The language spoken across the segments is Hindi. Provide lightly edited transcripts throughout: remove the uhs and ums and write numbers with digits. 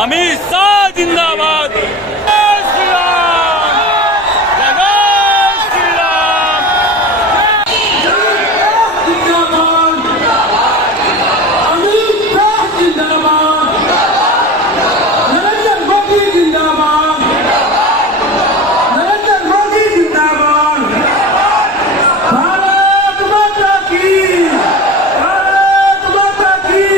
अमित शाह जिंदाबाद। जय श्री राम, जय श्री राम। अमित शाह जिंदाबाद, नरेंद्र मोदी जिंदाबाद, नरेंद्र मोदी जिंदाबाद। भारत माता की, भारत माता की।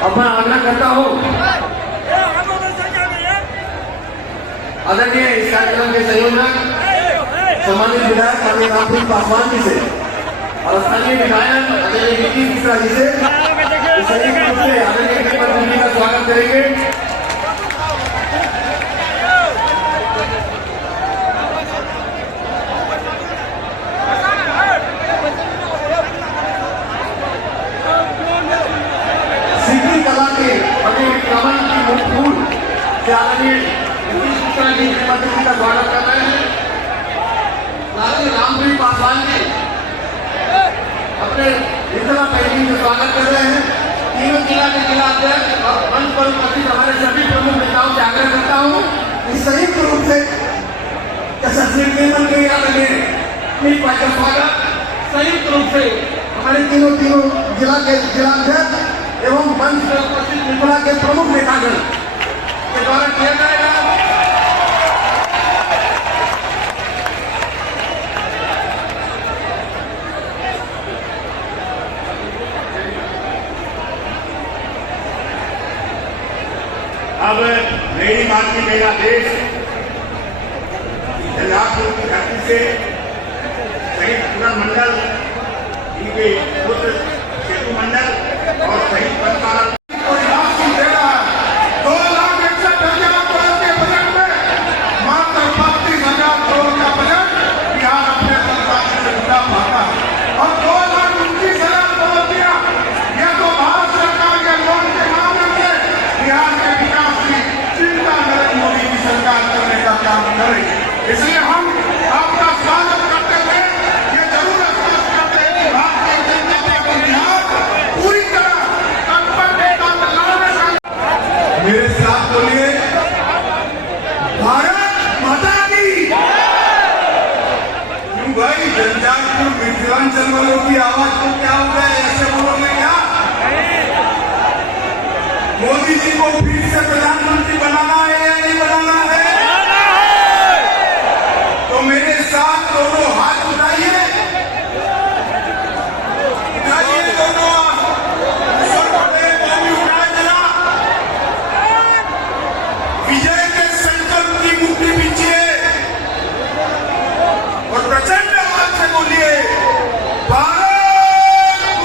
अब मैं आग्रह करता हूँ आदरणीय इस कार्यक्रम के संयोजक सम्मानित विधायक माननीय रामप्रीत पासवान जी से और स्थानीय विधायक आदरणीय नीतीश मिश्रा जी से संयुक्त रूप से आदरणीय मुख्यमंत्री जी का स्वागत करेंगे। आदरणीय नीतीश मिश्रा जी मुख्यमंत्री जी का स्वागत कर रहे हैं। आदरणीय रामप्रीत पासवान जी अपने जिला पैकिंग का स्वागत कर रहे हैं। तीनों जिला के जिला अध्यक्ष और मंच पर उपस्थित हमारे सभी प्रमुख नेताओं से आग्रह करता हूँ कि संयुक्त रूप से के आदरणीय का स्वागत संयुक्त रूप से हमारे तीनों जिला के जिलाध्यक्ष एवं मंच पर उपस्थित मिथिला के प्रमुख नेतागण के द्वारा किया जाएगा। अब मेरी बात की मेरा देश जलापुर की धरती से शहीद पूरन मंडल, इनके पुत्र सेतु मंडल और शहीद पंचाल इसलिए हम आपका स्वागत करते हुए ये जरूर आश्वस्त करते हैं कि भारतीय जनता पार्टी बिहार पूरी तरह तत्पर मेरे साथ बोलिए, भारत माता की। क्यों भाई, जनजातिपुर मिथिलांचल वालों की आवाज को क्या हो गया, ऐसे बोलोगे क्या? मोदी जी को फिर से प्रधानमंत्री बनाना है या नहीं बनाना है? तो मेरे साथ दोनों हाथ उठाइए, उठाइए दोनों जरा। विजय के संकल्प की मुट्ठी पीछे और प्रचंड आवाज से बोलिए, भारत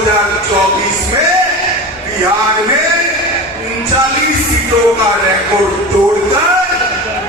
2024 में बिहार में 39 सीटों का रिकॉर्ड तोड़कर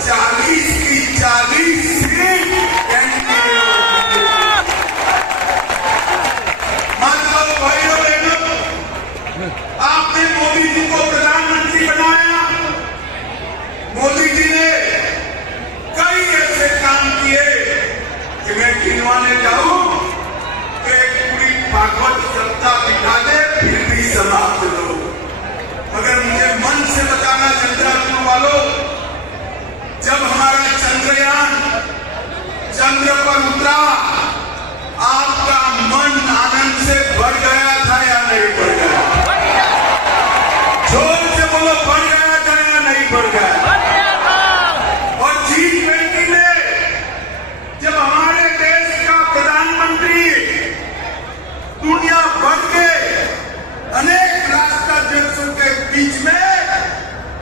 40 की 40 सीट एनडीए मतलब भाइयों बहनों, आपने मोदी जी को प्रधानमंत्री बनाया। मोदी जी ने कई ऐसे काम किए कि मैं गिनवाने जाऊं कि पूरी भागवत सत्ता दिखा दे फिर भी समाप्त लो। मगर मुझे मन से बताना चंद्रयान वालों, जब हमारा चंद्रयान चंद्र पर उतरा, आपका मन आनंद से भर गया था या नहीं भर गया? जोर से बोलो, भर गया था या नहीं भर गया? और G20 ने जब हमारे देश का प्रधानमंत्री दुनिया भर के अनेक राष्ट्राध्यक्षों के बीच में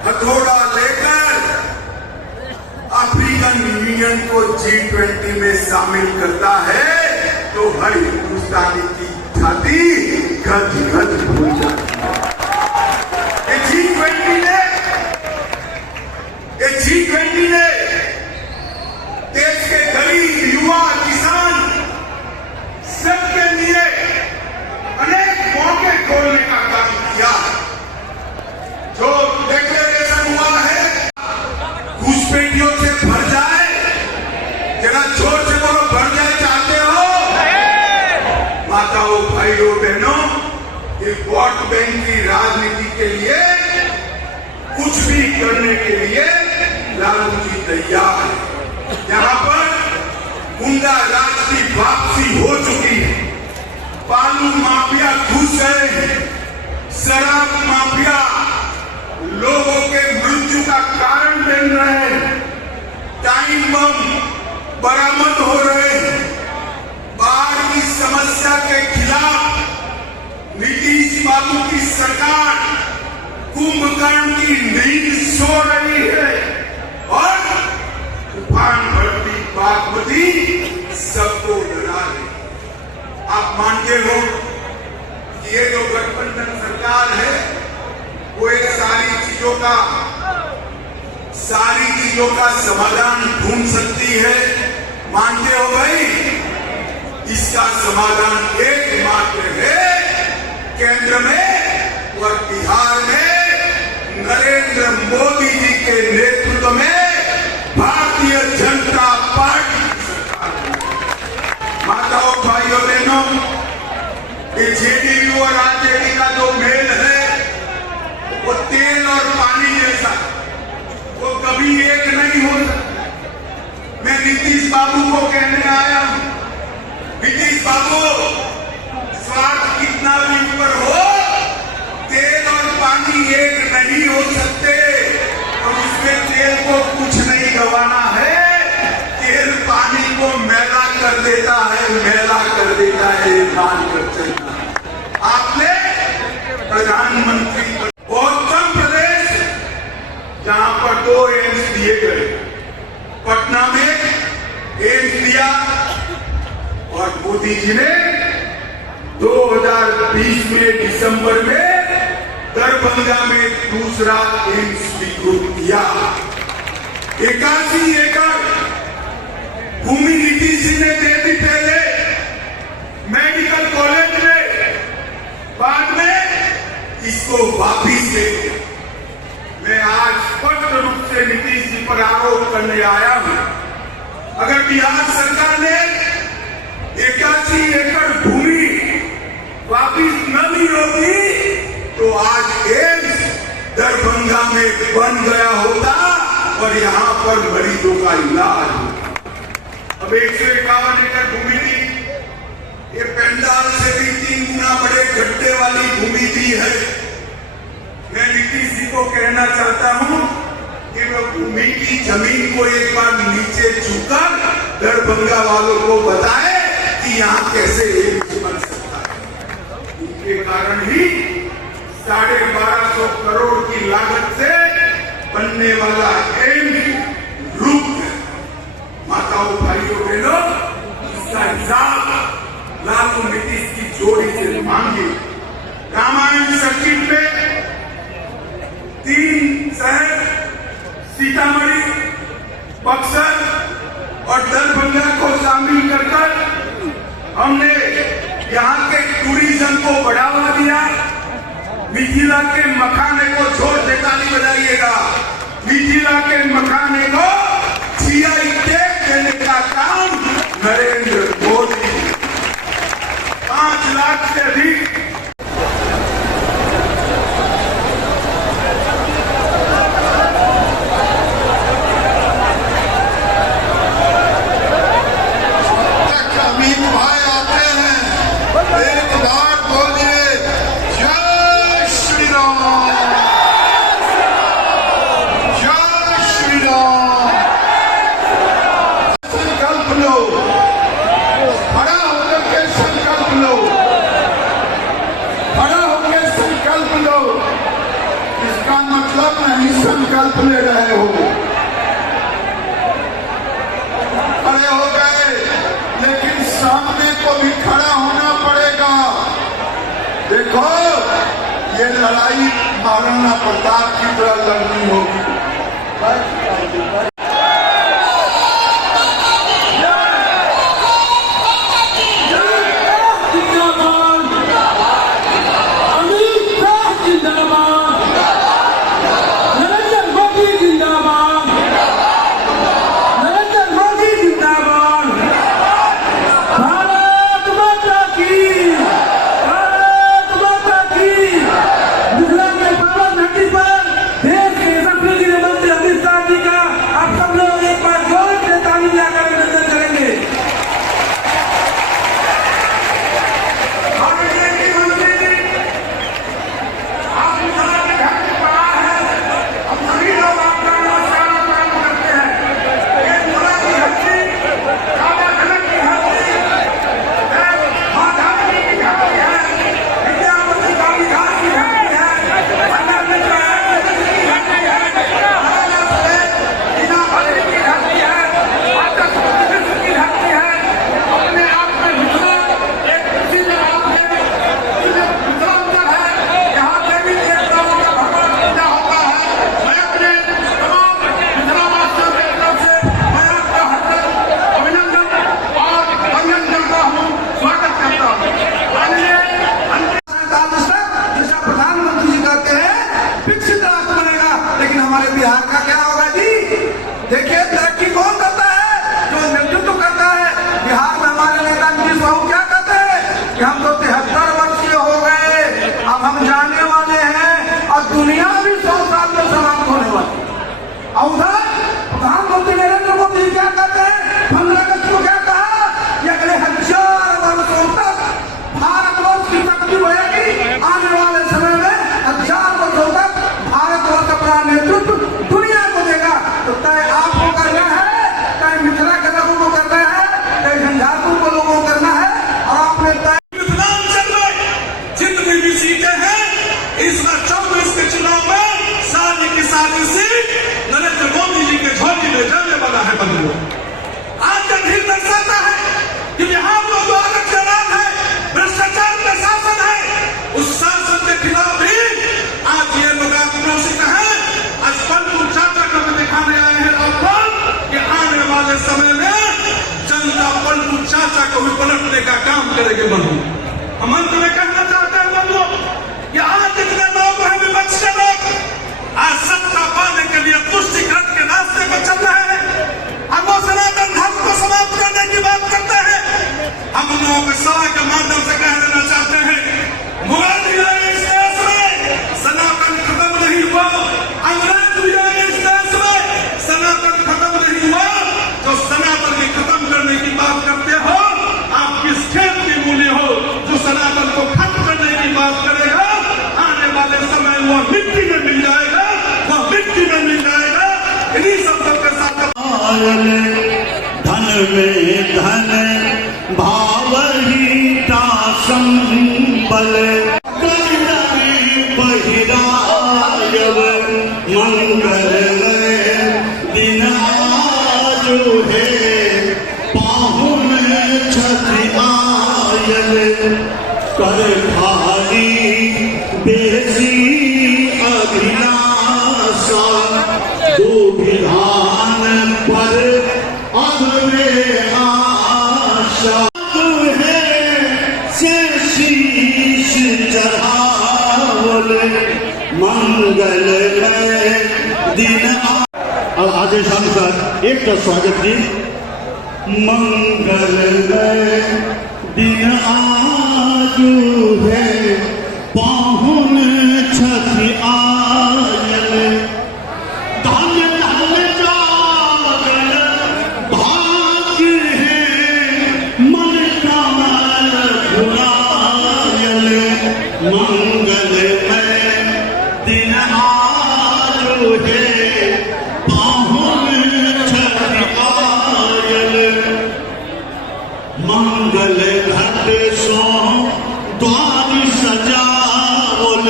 हथौड़ा लेकर अफ्रीकन यूनियन को G20 में शामिल करता है, तो हर हिंदुस्तानी की छाती गद गद हो जाती है। G20 ने देश के गरीब, युवा, किसान सबके लिए अनेक मौके खोलने का काम किया। जो डिक्लेरेशन हुआ है घुसपैठियों से भर जाए, जरा जोर से बोलो, भर जाए चाहते हो? माताओं, भाइयों, बहनों, ये वोट बैंक की राजनीति के लिए कुछ भी करने के लिए लालू जी तैयार है। यहाँ पर गुंडा राज की वापसी हो चुकी है। बालू माफिया घुस गए, शराब माफिया लोगों के मृत्यु का कारण बन रहे हैं, टाइम बम बरामद हो रहे हैं। बाढ़ की समस्या के खिलाफ नीतीश बाबू की सरकार कुंभकर्ण की नींद सो रही है और तूफान भरती बागमती सबको डरा रही। आप मानते हो कि ये जो गठबंधन सरकार है वो एक सारी चीजों का समाधान ढूंढ सकती है। मानते हो भाई? इसका समाधान एकमात्र है, केंद्र में और बिहार में नरेंद्र मोदी जी के नेतृत्व में भारतीय जनता पार्टी की सरकार है। माताओं, भाइयों, बहनों, ये जेडीयू और आरजेडी का जो मेल है वो तेल और पानी जैसा, वो कभी एक नहीं हो सकता। मैं नीतीश बाबू को कहने आया हूं, नीतीश बाबू, स्वार्थ कितना भी ऊपर हो, तेल और पानी एक नहीं हो सकते और उसमें तेल को कुछ नहीं गंवाना है। तेल पानी को मैला कर देता है, मैला कर देता है। मान कर चलना। आपने प्रधानमंत्री उत्तर प्रदेश, जहां पर 2 एम्स दिए गए, पटना में एम्स दिया और मोदी जी ने 2020 में दिसंबर में दरभंगा में दूसरा एम्स स्वीकृत किया। 81 एकड़ भूमि नीतीश जी ने दे दी पहले मेडिकल कॉलेज में, बाद में इसको वापिस दे दिया। मैं आज स्पष्ट रूप से नीतीश जी पर आरोप करने आया हूं, अगर बिहार सरकार ने 81 एकड़ भूमि वापिस न दी होती तो आज एम्स दरभंगा में बन गया होता और यहाँ पर मरीजों का इलाज होता। अब 151 एकड़ भूमि दी, ये पंडाल से भी 3 गुना बड़े गड्ढे वाली भूमि दी है। मैं नीतीश जी को कहना चाहता हूं कि वो भूमि की जमीन को एक बार नीचे छूकर दरभंगा वालों को बताए कि यहाँ कैसे एम्स बन सकता है। इनके कारण ही 1250 करोड़ की लागत से बनने वाला एम्स रुक गया। माताओं, भाइयों, बहनों, इसका हिसाब लालू नीतीश की जोड़ी से मांगे। मिथिला के मखाने को छोड़ दे, ताली बजाइएगा। मिथिला के मखाने को जीआई टैग देने का काम नरेंद्र मोदी। 5 लाख से अधिक अमित भाई आते हैं, एक बार बोलिए जय श्री राम, जय श्री राम। संकल्प लो, खड़ा होकर के संकल्प लो, खड़ा होकर संकल्प लो। इसका मतलब नहीं संकल्प ले रहे हो, खड़े हो गए, लेकिन सामने को भी खड़ा होना पड़ेगा। देखो, ये लड़ाई महाराणा प्रताप की तरह लड़नी होगी। बिहार का क्या होगा जी? देखिए, तरक्की कौन करता है? जो नेतृत्व करता है। बिहार में हमारे नेता नीतीश बाबू क्या कहते हैं कि हम तो 73 वर्ष के हो गए, अब हम जाने वाले हैं और दुनिया भी 100 साल में समाप्त होने वाली। और उधर प्रधानमंत्री नरेंद्र मोदी क्या कहते हैं? 15 अगस्त को क्या कहा कि अगले 1000 वर्षों तक भारतवर्ष की शक्ति बढ़ेगी। आने वाले समय में 1000 वर्षों तक भारतवर्ष अपना नेतृत्व दुनिया को देगा। तो तय आपको करना है, तय मिथिला के लोगों को करना है, तय झंझारपुर को लोगों को करना है। और आपने तय मिथिलांचल में जितनी भी सीटें हैं, इस बार 24 के चुनाव में सारी की सारी सीट नरेंद्र मोदी जी के झोली में जाने वाला है। बंधुओं, आज का भी दर्शाता है कि बिहार में जो आरक्षण है, भ्रष्टाचार का शासन है, उस शासन के खिलाफ भी आज ये लोग आक्रोशित हैं। आज पलटू चाचा को भी दिखाने आए हैं लोग कि आने वाले समय में जनता पलटू चाचा को भी पलटने का काम करेगी। बंधु, हम अंत में कहना चाहते हैं बंधुओं कि आज जितने लोग हैं विपक्ष के लोग, आज सत्ता पाने के लिए तुष्टिकरण के रास्ते पर चल रहे हैं। हम वो सनातन धर्म को समाप्त करने की बात करते हैं। हम लोगों को सभा के माध्यम से कह देना चाहते हैं, मुगल आए इस देश में, सनातन खत्म नहीं हुआ। अंग्रेज भी आए इस देश में, सनातन खत्म नहीं हुआ। जो सनातन की खत्म करने की बात करते हो, आप किस खेत की मूली हो जो सनातन को खत्म करने की बात करेगा? आने वाले समय वह मिट्टी में मिल जाएगा, वह मिट्टी में मिल जाएगा। इन्हीं शब्दों के साथ धन में धन भाव ही ता संबल पहिरायव मंगल दिन आजो है पाहुन छति आयल कर खाली बेसी अभिलाषा दो विधान पर अधरे मंगलमय दिन और आज सांसद एक तो स्वागत जी मंगलमय दिन आजू है पाहुन छठी आयल धन धन जागल भाग्य है मन कमल फुलायल मंगलमय दिन आजू है पाहुन छठी आयल मंगल घट सो द्वार सजावल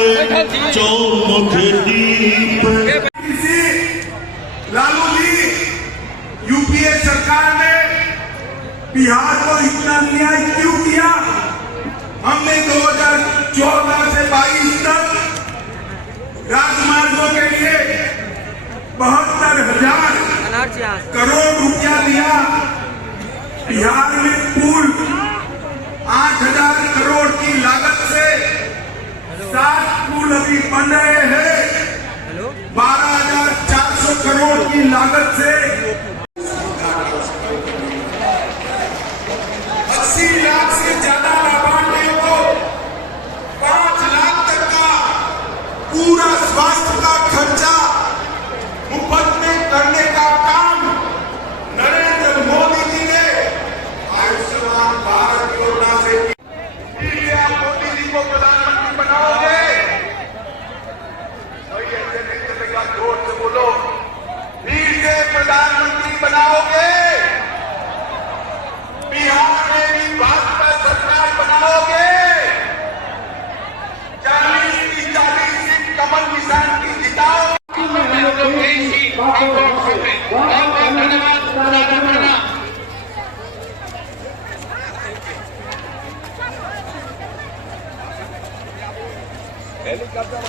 चौमुख दीप लालू जी यूपीए सरकार ने बिहार को इतना न्याय क्यों किया? हमने 2014 से 22 तक राजमार्गों के लिए 72,000 करोड़ रुपया दिया। बिहार में पुल 8,000 करोड़ की लागत से 7 पुल अभी बन रहे हैं। 12,400 करोड़ की लागत से 80 लाख से ज्यादा लाभार्थियों को 5 लाख तक का पूरा स्वास्थ्य का खर्चा मुफ्त में करने का काम नरेंद्र मोदी जी ने आयुष्मान भारत योजना से किया। आप मोदी जी को प्रधानमंत्री बनाओगे तो ये ऐसे नहीं चलेगा, जोर से बोलो, फिर से प्रधानमंत्री बनाओगे, बिहार में भी भाजपा सरकार बनाओगे, 40 की 40 सीट कमल निशान की जिताओ। हेलीकॉप्टर